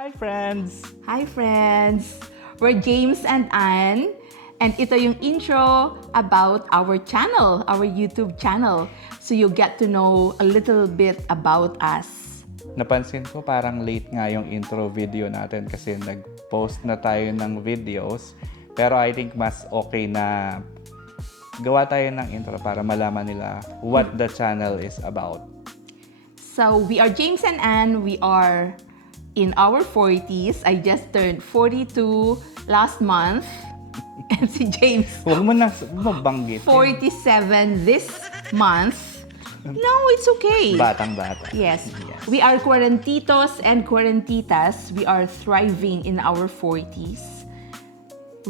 Hi friends! Hi friends! We're James and Anne, and ito yung intro about our channel, our YouTube channel. So you get to know a little bit about us. Napansin ko parang late nga yung intro video natin kasi nag-post na tayo ng videos. Pero I think mas okay na gawa tayo ng intro para malaman nila what the channel is about. So we are James and Anne. We are in our 40s. I just turned 42 last month. And si James, Huwag mo na mabanggit. 47 this month. No, it's okay. Batang-bata. Yes. We are cuarentitos and cuarentitas. We are thriving in our 40s.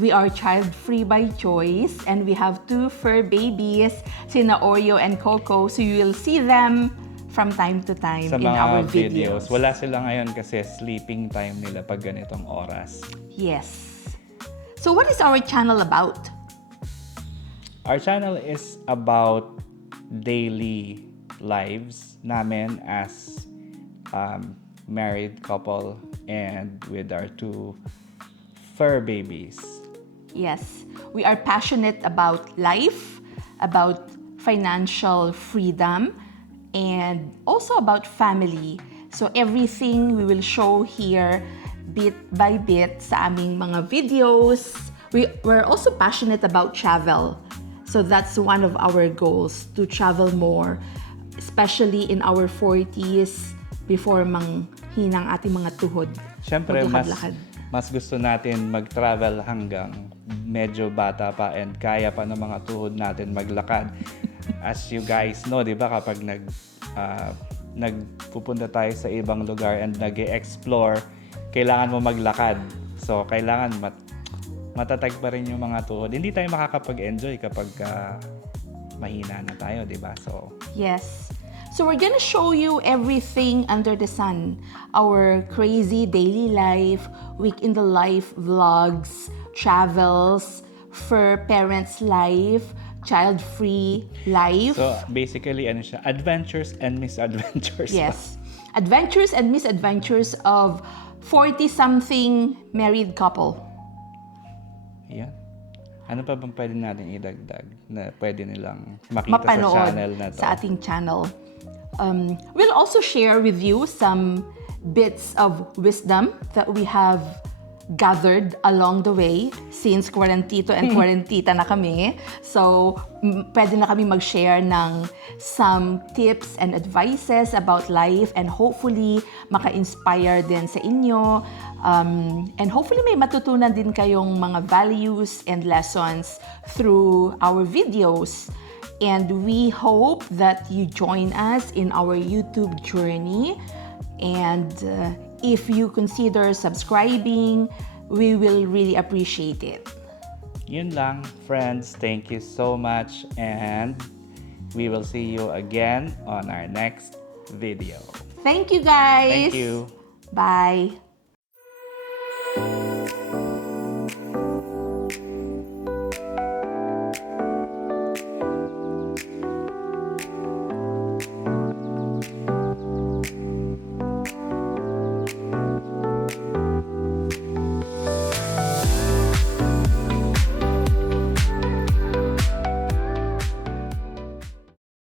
We are child-free by choice, and we have 2 fur babies, sina Oreo and Coco. So you will see them from time to time Sa in mga our videos. Wala sila ngayon kasi sleeping time nila pag ganitong oras. Yes. So what is our channel about? Our channel is about daily lives namin as married couple and with our 2 fur babies. Yes, we are passionate about life, about financial freedom, and also about family. So everything we will show here bit by bit sa aming mga videos. We're also passionate about travel. So that's one of our goals, to travel more, especially in our 40s before manghinang ating mga tuhod. Siyempre, Maglakad-lakad. mas gusto natin mag-travel hanggang medyo bata pa and kaya pa ng mga tuhod natin maglakad. As you guys know, di ba, kapag nagpupunta tayo sa ibang lugar and nag-explore, kailangan mo maglakad. So, kailangan matatag pa rin yung mga tuhod. Hindi tayo makakapag-enjoy kapag mahina na tayo, di ba? So, Yes. So we're gonna show you everything under the sun. Our crazy daily life, week in the life vlogs, travels, for parents' life, child-free life. so basically, ano siya? Adventures and misadventures. Yes. Adventures and misadventures of 40-something married couple. Yan. Ano pa bang pwede natin idagdag na pwede nilang makita Mapanood sa channel na to? sa ating channel. We'll also share with you some bits of wisdom that we have gathered along the way since quarantito and quarantita na kami. So, pwede na kami mag-share ng some tips and advices about life, and hopefully maka-inspire din sa inyo. And hopefully may matutunan din kayong mga values and lessons through our videos. And we hope that you join us in our YouTube journey. And if you consider subscribing, we will really appreciate it. Yun lang, friends. Thank you so much, and we will see you again on our next video. Thank you, guys. Thank you. Bye.